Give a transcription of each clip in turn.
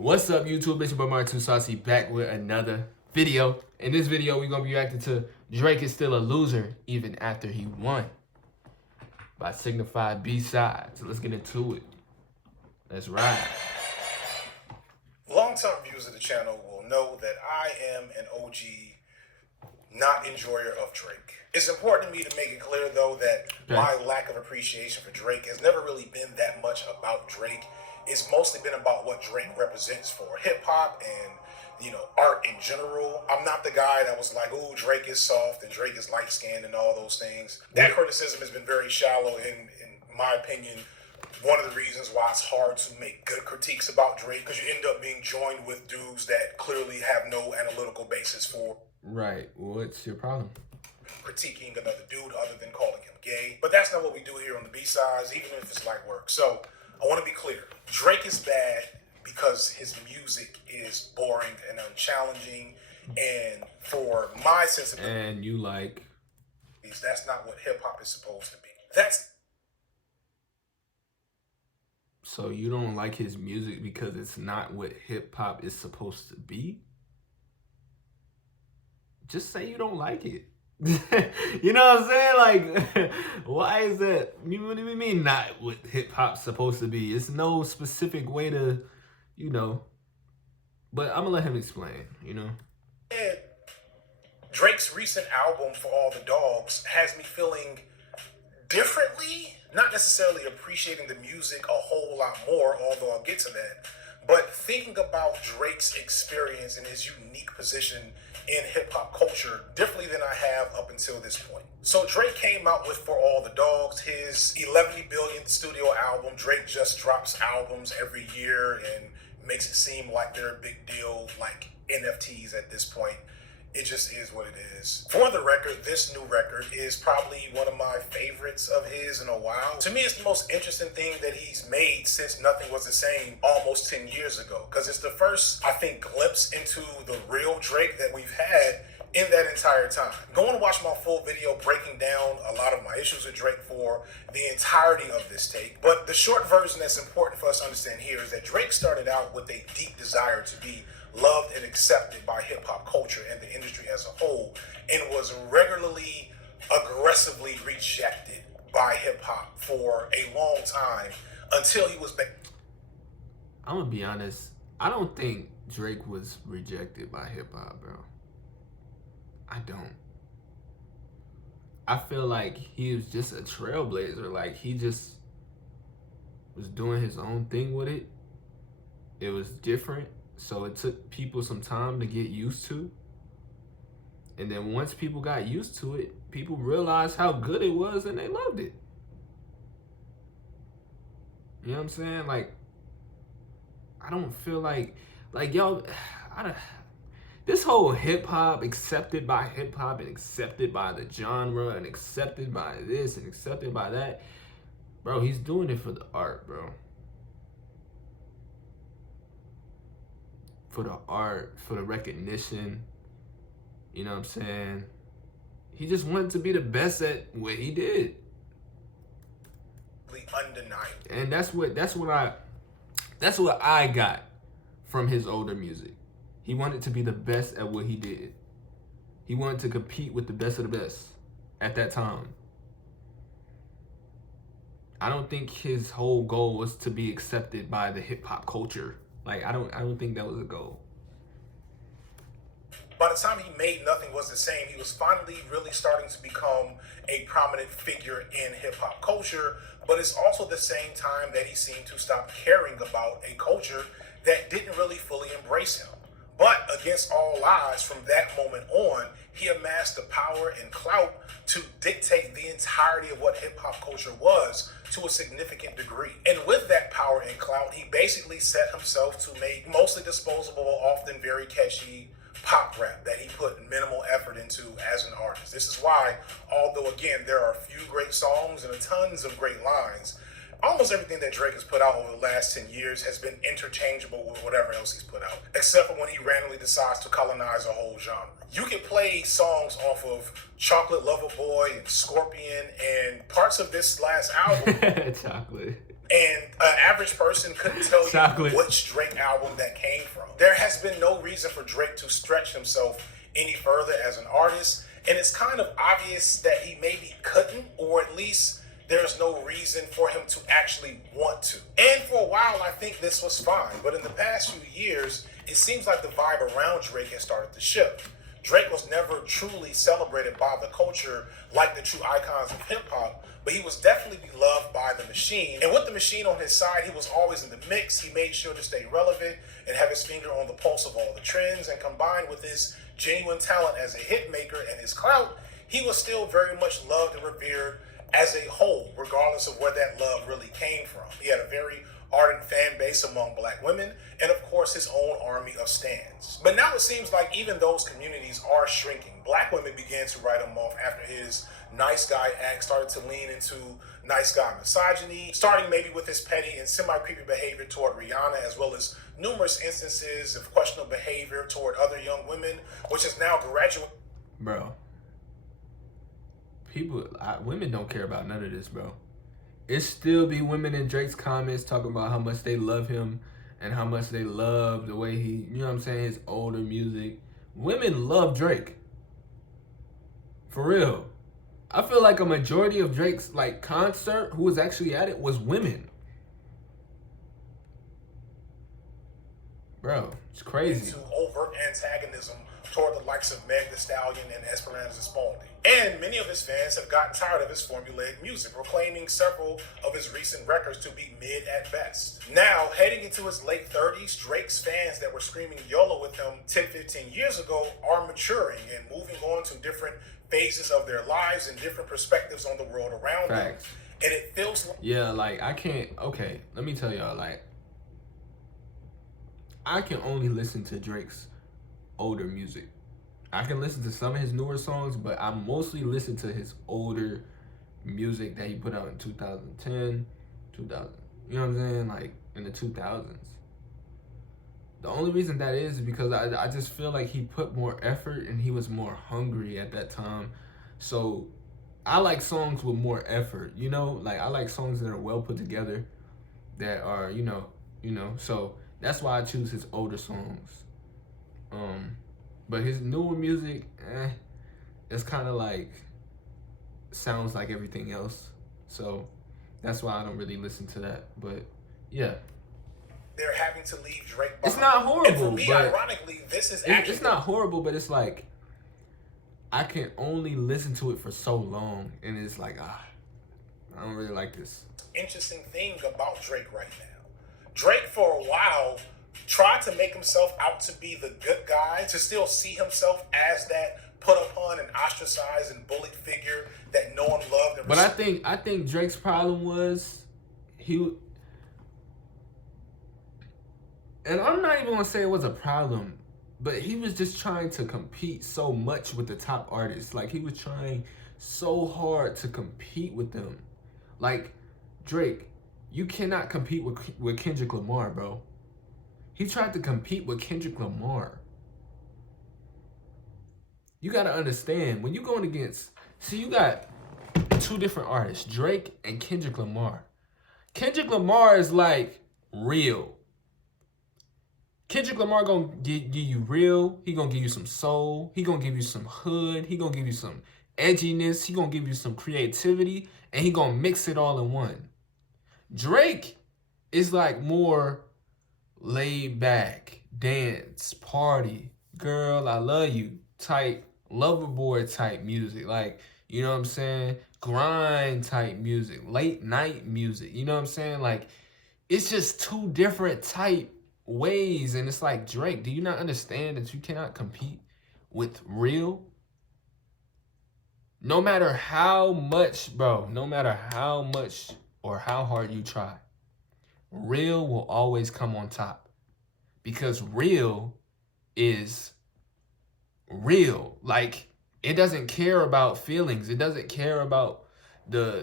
What's up, YouTube? It's your boy Martin Too Saucy back with another video. In this video, we're gonna be reacting to Drake is Still a Loser even after he won by Signified B-Side. So let's get into it. Let's ride. Long-term viewers of the channel will know that I am an OG not enjoyer of Drake. It's important to me to make it clear, though, that my lack of appreciation for Drake has never really been that much about Drake. It's mostly been about what Drake represents for hip-hop and, art in general. I'm not the guy that was like, oh, Drake is soft and Drake is light-skinned and all those things. That criticism has been very shallow in my opinion. One of the reasons why it's hard to make good critiques about Drake, because you end up being joined with dudes that clearly have no analytical basis for What's your problem? critiquing another dude other than calling him gay. But that's not what we do here on the B-Sides, even if it's light work. So I want to be clear. Drake is bad because his music is boring and unchallenging. And for my sensibility, and you like, that's not what hip-hop is supposed to be. So you don't like his music because it's not what hip-hop is supposed to be? Just say you don't like it. You know what I'm saying? Like, why is that? What do you mean not what hip-hop's supposed to be? It's no specific way to, But I'm going to let him explain, Drake's recent album, For All the Dogs, has me feeling differently. Not necessarily appreciating the music a whole lot more, although I'll get to that. But thinking about Drake's experience and his unique position in hip-hop culture differently than I have up until this point. So Drake came out with For All the Dogs, his 11 billionth studio album. Drake just drops albums every year and makes it seem like they're a big deal, like NFTs at this point. It just is what it is. For the record, this new record is probably one of my favorites of his in a while. To me, it's the most interesting thing that he's made since Nothing Was the Same almost 10 years ago. Because it's the first, I think, glimpse into the real Drake that we've had in that entire time. Go and watch my full video breaking down a lot of my issues with Drake for the entirety of this take. But the short version that's important for us to understand here is that Drake started out with a deep desire to be loved and accepted by hip-hop culture and the industry as a whole, and was regularly, aggressively rejected by hip-hop for a long time until he was back. I'm gonna be honest, I don't think Drake was rejected by hip-hop, bro. I don't. I feel like he was just a trailblazer. Like, he just was doing his own thing with it. It was different. So it took people some time to get used to. And then once people got used to it, people realized how good it was and they loved it. You know what I'm saying? Like, I don't feel like y'all, this whole hip-hop, accepted by hip-hop and accepted by the genre and accepted by this and accepted by that. Bro, he's doing it for the art, bro. For the art, for the recognition, you know what I'm saying? He just wanted to be the best at what he did. Undeniable. And that's what I got from his older music. He wanted to be the best at what he did. He wanted to compete with the best of the best at that time. I don't think his whole goal was to be accepted by the hip hop culture. Like, I don't think that was a goal. By the time he made Nothing Was the Same, he was finally really starting to become a prominent figure in hip-hop culture, but it's also the same time that he seemed to stop caring about a culture that didn't really fully embrace him. But against all odds, from that moment on, he amassed the power and clout to dictate the entirety of what hip-hop culture was to a significant degree. And with that power and clout, he basically set himself to make mostly disposable, often very catchy pop rap that he put minimal effort into as an artist. This is why, although again, there are a few great songs and tons of great lines, almost everything that Drake has put out over the last 10 years has been interchangeable with whatever else he's put out, except for when he randomly decides to colonize a whole genre. You can play songs off of Chocolate Lover Boy and Scorpion and parts of this last album. Chocolate. And an average person couldn't tell Chocolate. you which Drake album that came from. There has been no reason for Drake to stretch himself any further as an artist, and it's kind of obvious that he maybe couldn't, or at least there's no reason for him to actually want to. And for a while, I think this was fine, but in the past few years, it seems like the vibe around Drake has started to shift. Drake was never truly celebrated by the culture like the true icons of hip hop, but he was definitely beloved by the Machine. And with the Machine on his side, he was always in the mix. He made sure to stay relevant and have his finger on the pulse of all the trends. And combined with his genuine talent as a hit maker and his clout, he was still very much loved and revered as a whole, regardless of where that love really came from. He had a very ardent fan base among black women, and of course his own army of stans. But now it seems like even those communities are shrinking. Black women began to write him off after his nice guy act started to lean into nice guy misogyny, starting maybe with his petty and semi-creepy behavior toward Rihanna, as well as numerous instances of questionable behavior toward other young women, which is now graduated. Bro, women don't care about none of this, bro. It still be women in Drake's comments talking about how much they love him and how much they love the way he, you know what I'm saying, his older music. Women love Drake. For real. I feel like a majority of Drake's like concert who was actually at it was women. Bro, it's crazy. To overt antagonism toward the likes of Meg Thee Stallion and Esperanza Spalding. And many of his fans have gotten tired of his formulaic music, proclaiming several of his recent records to be mid at best. Now, heading into his late 30s, Drake's fans that were screaming YOLO with him 10, 15 years ago are maturing and moving on to different phases of their lives and different perspectives on the world around Facts. them. And it feels like... Yeah, like, I can't... Okay, let me tell y'all, like, I can only listen to Drake's older music. I can listen to some of his newer songs, but I mostly listen to his older music that he put out in 2010, 2000. You know what I'm saying? Like, in the 2000s. The only reason that is because I just feel like he put more effort and he was more hungry at that time. So I like songs with more effort, you know? Like, I like songs that are well put together, that are, you know, so that's why I choose his older songs. But his newer music, it's kind of like, sounds like everything else. So that's why I don't really listen to that. But yeah. They're having to leave Drake behind. It's not horrible, and for me, but ironically, this is actually... It's not horrible, but it's like, I can only listen to it for so long. And it's like, I don't really like this. Interesting thing about Drake right now. Drake, for a while, tried to make himself out to be the good guy, to still see himself as that put upon and ostracized and bullied figure that no one loved. And but I think Drake's problem was and I'm not even gonna say it was a problem, but he was just trying to compete so much with the top artists. Like, he was trying so hard to compete with them. Like, Drake, you cannot compete with Kendrick Lamar, bro. He tried to compete with Kendrick Lamar. You gotta understand, when you're going against... See, you got two different artists, Drake and Kendrick Lamar. Kendrick Lamar is like real. Kendrick Lamar gonna give you real. He gonna give you some soul. He gonna give you some hood. He gonna give you some edginess. He gonna give you some creativity. And he gonna mix it all in one. Drake is like more laid back, dance, party, girl, I love you type, lover boy type music. Like, you know what I'm saying? Grind type music, late night music. You know what I'm saying? Like, it's just two different type ways. And it's like, Drake, do you not understand that you cannot compete with real? No matter how much, bro, no matter how much or how hard you try, real will always come on top. Because real is real. Like, it doesn't care about feelings. It doesn't care about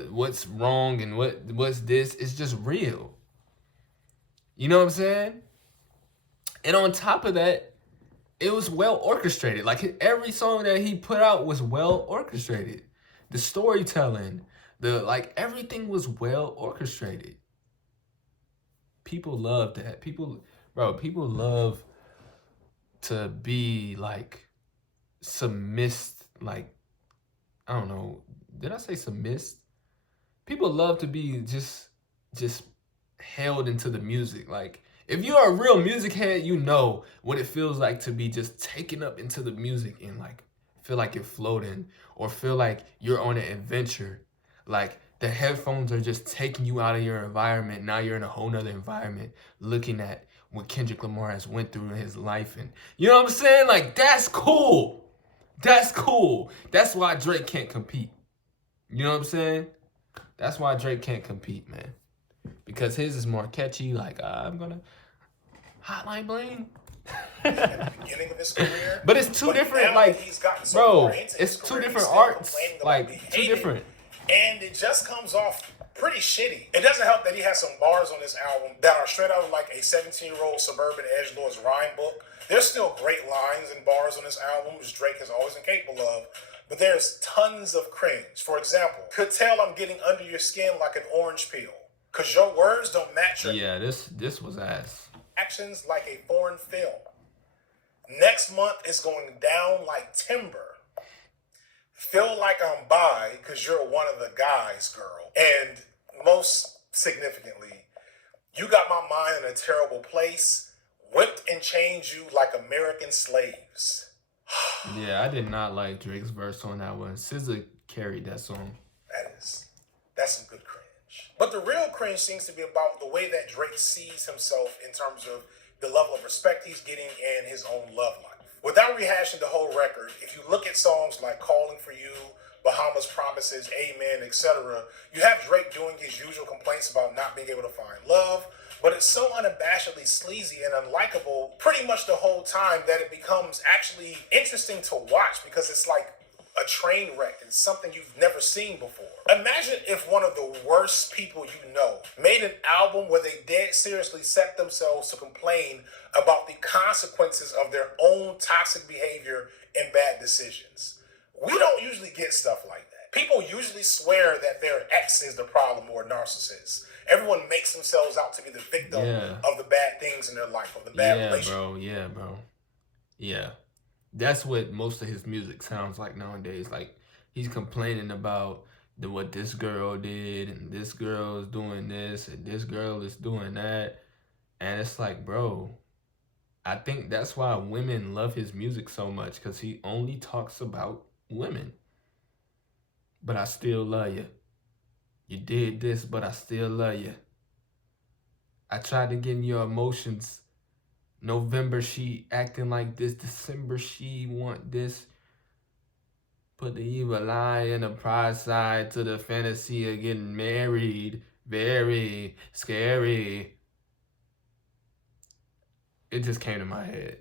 what's wrong and what's this. It's just real. You know what I'm saying? And on top of that, it was well orchestrated. Like, every song that he put out was well orchestrated. The storytelling, everything was well orchestrated. people love that. People love to be like submissed, like, I don't know, did I say submissed? People love to be just held into the music. Like, if you're a real music head, you know what it feels like to be just taken up into the music and like feel like you're floating or feel like you're on an adventure. Like the headphones are just taking you out of your environment. Now you're in a whole nother environment looking at what Kendrick Lamar has went through in his life. And you know what I'm saying? Like, that's cool. That's cool. That's why Drake can't compete. You know what I'm saying? That's why Drake can't compete, man. Because his is more catchy, like, I'm gonna Hotline Bling. At the beginning of his career. But it's two different, like, he's gotten so bro, far into it's his two career, different he's still arts. complaining about Like, being two hated, different. and it just comes off pretty shitty. It doesn't help that he has some bars on this album that are straight out of like a 17-year-old suburban edgelord's rhyme book. There's still great lines and bars on this album, which Drake is always incapable of. But there's tons of cringe. For example, could tell I'm getting under your skin like an orange peel. Cause your words don't match your Yeah, this was ass. actions like a foreign film. Next month is going down like timber. Feel like I'm bi because you're one of the guys, girl. And most significantly, you got my mind in a terrible place. Whipped and chained you like American slaves. Yeah, I did not like Drake's verse on that one. SZA carried that song. That's some good cringe. But the real cringe seems to be about the way that Drake sees himself in terms of the level of respect he's getting and his own love life. Without rehashing the whole record, if you look at songs like Calling for You, Bahamas Promises, Amen, etc., you have Drake doing his usual complaints about not being able to find love, but it's so unabashedly sleazy and unlikable pretty much the whole time that it becomes actually interesting to watch because it's like a train wreck and something you've never seen before. Imagine if one of the worst people you know made an album where they dead seriously set themselves to complain about the consequences of their own toxic behavior and bad decisions. We don't usually get stuff like that. People usually swear that their ex is the problem or a narcissist. Everyone makes themselves out to be the victim of the bad things in their life, of the bad relationship. Yeah, bro. Yeah. That's what most of his music sounds like nowadays. Like, he's complaining about what this girl did, and this girl is doing this, and this girl is doing that. And it's like, bro, I think that's why women love his music so much, because he only talks about women. But I still love you. You did this, but I still love you. I tried to get in your emotions. November, she acting like this. December, she want this. Put the evil eye in the pride side to the fantasy of getting married. Very scary. It just came to my head.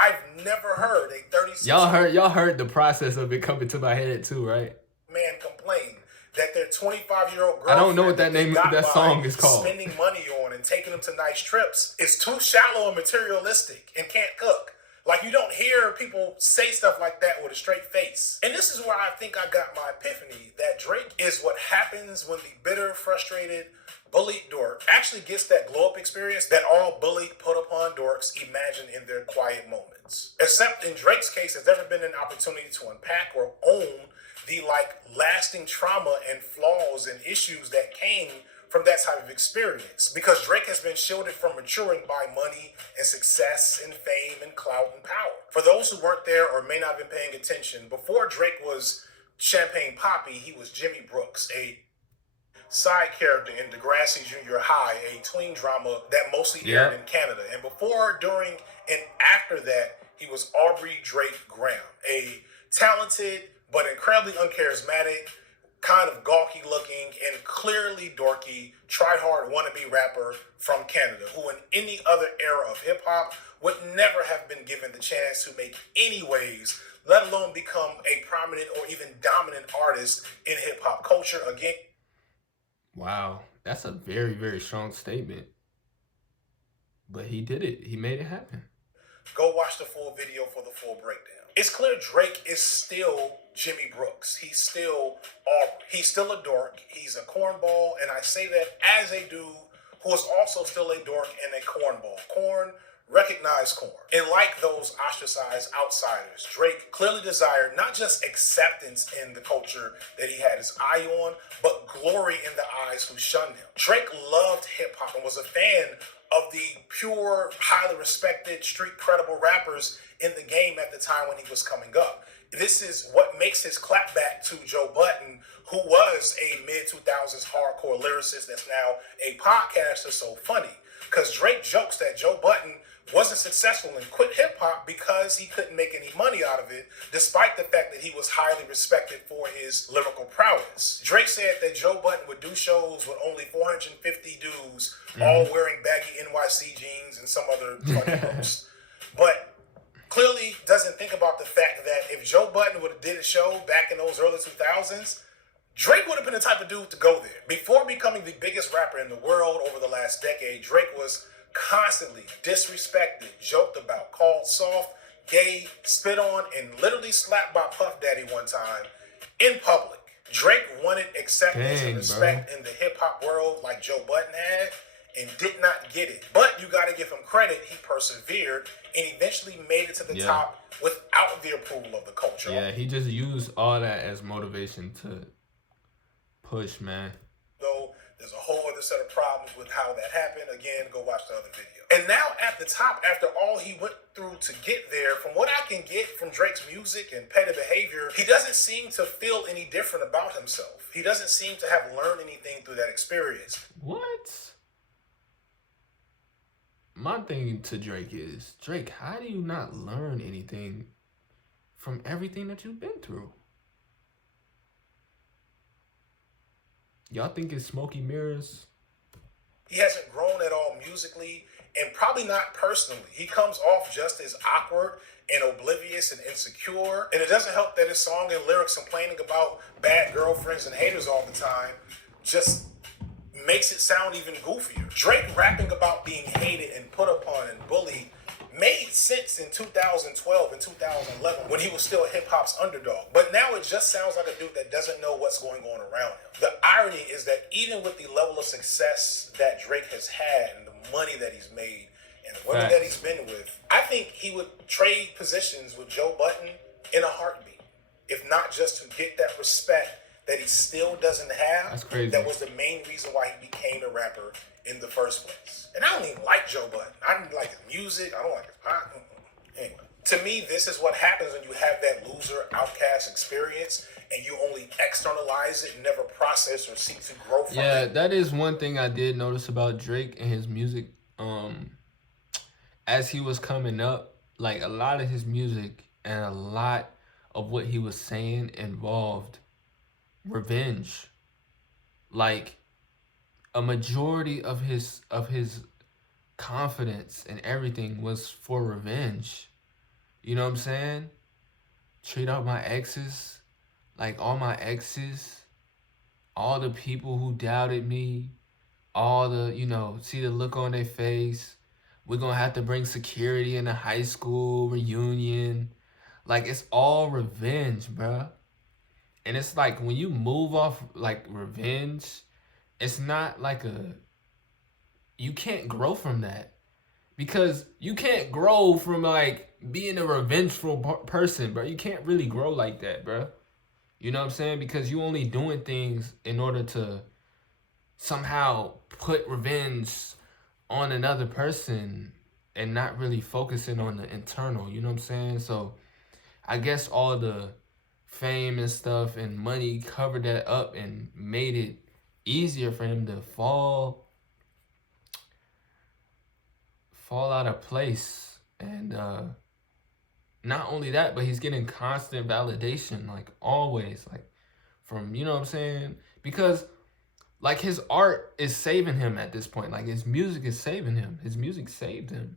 I've never heard a 36 y'all heard the process of it coming to my head too, right? Man complain that their 25-year-old girlfriend, I don't know what that name of that song is called, spending money on and taking them to nice trips is too shallow and materialistic and can't cook. Like, you don't hear people say stuff like that with a straight face. And this is where I think I got my epiphany that Drake is what happens when the bitter, frustrated, bullied dork actually gets that glow-up experience that all bullied, put-upon dorks imagine in their quiet moments. Except in Drake's case, there's never been an opportunity to unpack or own the, lasting trauma and flaws and issues that came from that type of experience. Because Drake has been shielded from maturing by money and success and fame and clout and power. For those who weren't there or may not have been paying attention, before Drake was Champagne Papi, he was Jimmy Brooks, a side character in Degrassi Junior High, a tween drama that mostly aired in Canada. And before, during, and after that, he was Aubrey Drake Graham, a talented but incredibly uncharismatic, kind of gawky looking and clearly dorky, try-hard wannabe rapper from Canada, who in any other era of hip-hop would never have been given the chance to make any waves, let alone become a prominent or even dominant artist in hip-hop culture. Again, wow, that's a very, very strong statement. But he did it. He made it happen. Go watch the full video for the full breakdown. It's clear Drake is still Jimmy Brooks. He's still Aubrey. He's still a dork. He's a cornball. And I say that as a dude who who was also still a dork and a cornball. Corn recognized Corn. And like those ostracized outsiders, Drake clearly desired not just acceptance in the culture that he had his eye on, but glory in the eyes who shunned him. Drake loved hip hop and was a fan of the pure, highly respected, street credible rappers in the game at the time when he was coming up. This is what makes his clapback to Joe Budden, who was a mid-2000s hardcore lyricist that's now a podcaster, so funny. Because Drake jokes that Joe Budden wasn't successful and quit hip-hop because he couldn't make any money out of it, despite the fact that he was highly respected for his lyrical prowess. Drake said that Joe Budden would do shows with only 450 dudes, all wearing baggy NYC jeans and some other funny posts. But clearly doesn't think about the fact that if Joe Budden would have did a show back in those early 2000s, Drake would have been the type of dude to go there. Before becoming the biggest rapper in the world over the last decade, Drake was constantly disrespected, joked about, called soft, gay, spit on, and literally slapped by Puff Daddy one time in public. Drake wanted acceptance and respect in the hip-hop world like Joe Budden had and did not get it. But you got to give him credit. He persevered and eventually made it to the top without the approval of the culture. Yeah, he just used all that as motivation to push, man. Though there's a whole other set of problems with how that happened. Again, go watch the other video. And now at the top, after all he went through to get there, from what I can get from Drake's music and petty behavior, he doesn't seem to feel any different about himself. He doesn't seem to have learned anything through that experience. What? My thing to Drake is, Drake, how do you not learn anything from everything that you've been through? Y'all think it's smoky mirrors? He hasn't grown at all musically and probably not personally. He comes off just as awkward and oblivious and insecure. And it doesn't help that his song and lyrics complaining about bad girlfriends and haters all the time just makes it sound even goofier. Drake rapping about being hated and put upon and bullied made sense in 2012 and 2011 when he was still hip-hop's underdog. But now it just sounds like a dude that doesn't know what's going on around him. The irony is that even with the level of success that Drake has had and the money that he's made and the women that he's been with, I think he would trade positions with Joe Budden in a heartbeat, if not just to get that respect that he still doesn't have. That's crazy. That was the main reason why he became a rapper in the first place. And I don't even like Joe Budden. I don't like his music. I don't like his... Anyway, to me, this is what happens when you have that loser outcast experience and you only externalize it and never process or seek to grow from it. Yeah, that is one thing I did notice about Drake and his music. As he was coming up, like a lot of his music and a lot of what he was saying involved revenge. Like a majority of his confidence and everything was for revenge. You know what I'm saying? Treat out my exes, like all my exes, all the people who doubted me, all the, see the look on their face. We're gonna have to bring security in the high school reunion. Like, it's all revenge, bruh. And it's like, when you move off, like, revenge, it's not like you can't grow from that. Because you can't grow from, like, being a revengeful person, bro. You can't really grow like that, bro. You know what I'm saying? Because you only doing things in order to somehow put revenge on another person and not really focusing on the internal, you know what I'm saying? So I guess all the fame and stuff and money covered that up and made it easier for him to fall out of place. And not only that, but he's getting constant validation, like always, like from, you know what I'm saying? Because like his art is saving him at this point. Like his music is saving him. His music saved him.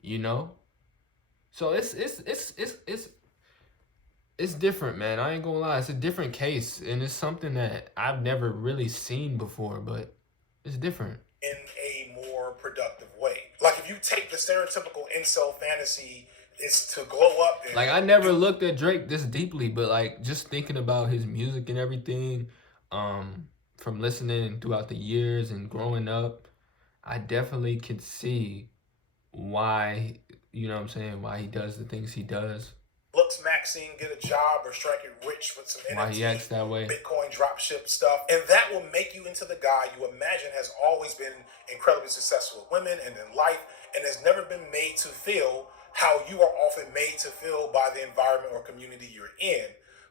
You know? So it's different, man. I ain't gonna lie. It's a different case. And it's something that I've never really seen before, but it's different. In a more productive way. Like if you take the stereotypical incel fantasy is to glow up. And like I never looked at Drake this deeply, but like just thinking about his music and everything, from listening throughout the years and growing up, I definitely can see why, you know what I'm saying, why he does the things he does. Looks Maxine get a job or strike it rich with some Why he acts NFT, that way. Bitcoin dropship stuff. And that will make you into the guy you imagine has always been incredibly successful with women and in life and has never been made to feel how you are often made to feel by the environment or community you're in.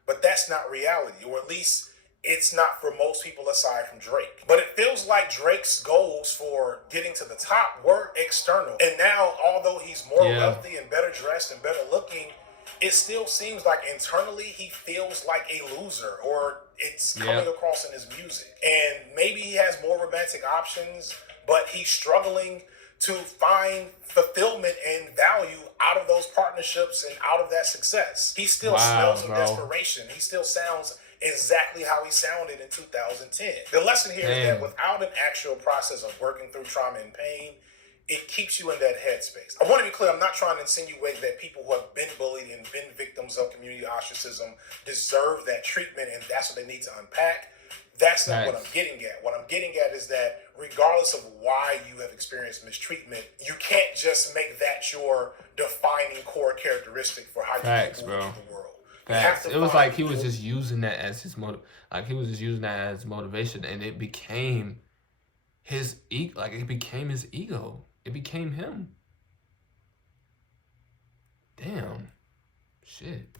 But that's not reality, or at least it's not for most people aside from Drake. But it feels like Drake's goals for getting to the top were external. And now, although he's more wealthy and better dressed and better looking, it still seems like internally he feels like a loser, or it's coming across in his music. And maybe he has more romantic options, but he's struggling to find fulfillment and value out of those partnerships and out of that success. He still smells some desperation. He still sounds exactly how he sounded in 2010. The lesson here is that without an actual process of working through trauma and pain, it keeps you in that headspace. I want to be clear, I'm not trying to insinuate that people who have been bullied and been victims of community ostracism deserve that treatment and that's what they need to unpack. That's not what I'm getting at. What I'm getting at is that regardless of why you have experienced mistreatment, you can't just make that your defining core characteristic for how you move through the world. Facts. It was like he was just using that as his motivation, and it became his ego. Like it became his ego. It became him. Damn. Shit.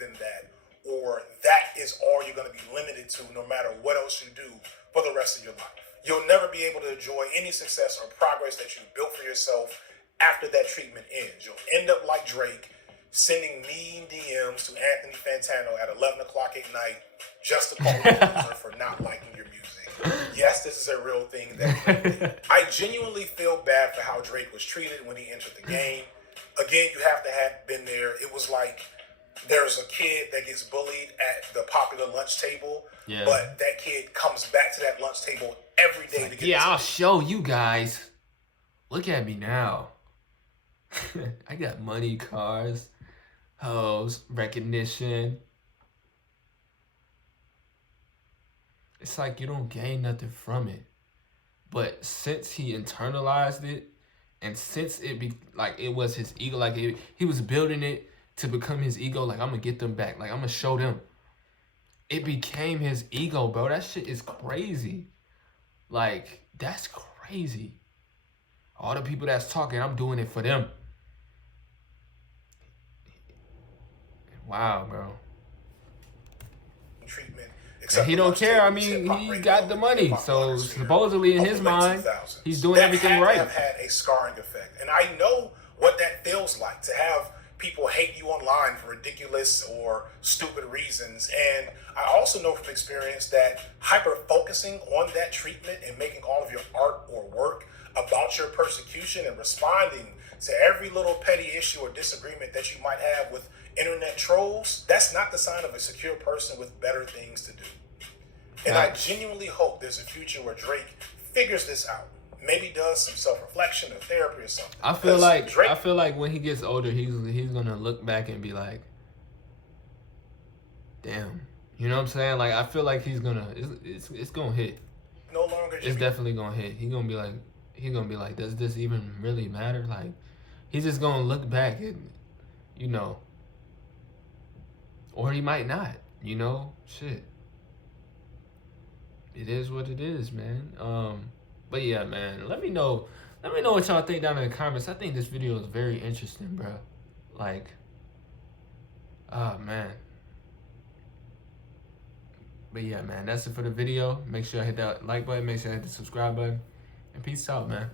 Than that, or that is all you're going to be limited to no matter what else you do for the rest of your life. You'll never be able to enjoy any success or progress that you built for yourself after that treatment ends. You'll end up like Drake, sending mean DMs to Anthony Fantano at 11 o'clock at night just to call you a loser for not liking your music. Yes, this is a real thing that I genuinely feel bad for how Drake was treated when he entered the game. Again, you have to have been there. It was like there's a kid that gets bullied at the popular lunch table, but that kid comes back to that lunch table every day to get I'll show you guys. Look at me now. I got money, cars, hoes, recognition. It's like you don't gain nothing from it. But since he internalized it, and since it was his ego, like he was building it to become his ego, like I'm gonna get them back, like I'm gonna show them. It became his ego, bro. That shit is crazy. Like, that's crazy. All the people that's talking, I'm doing it for them. Wow, bro. Treatment. And he don't care. I mean, he got the money, so supposedly in his mind, he's doing everything right. That have had a scarring effect, and I know what that feels like to have people hate you online for ridiculous or stupid reasons. And I also know from experience that hyper-focusing on that treatment and making all of your art or work about your persecution and responding to every little petty issue or disagreement that you might have with internet trolls, that's not the sign of a secure person with better things to do. And I genuinely hope there's a future where Drake figures this out. Maybe does some self-reflection or therapy or something. I feel like when he gets older, he's gonna look back and be like, damn. You know what I'm saying? Like, I feel like it's gonna hit. No longer it's definitely gonna hit. He's gonna be like, does this even really matter? Like, he's just gonna look back and, you know, or he might not, you know? Shit. It is what it is, man. But yeah, man, let me know what y'all think down in the comments. I think this video is very interesting, bro. Like, oh, man. But yeah, man, that's it for the video. Make sure I hit that like button. Make sure I hit the subscribe button. And peace out, man.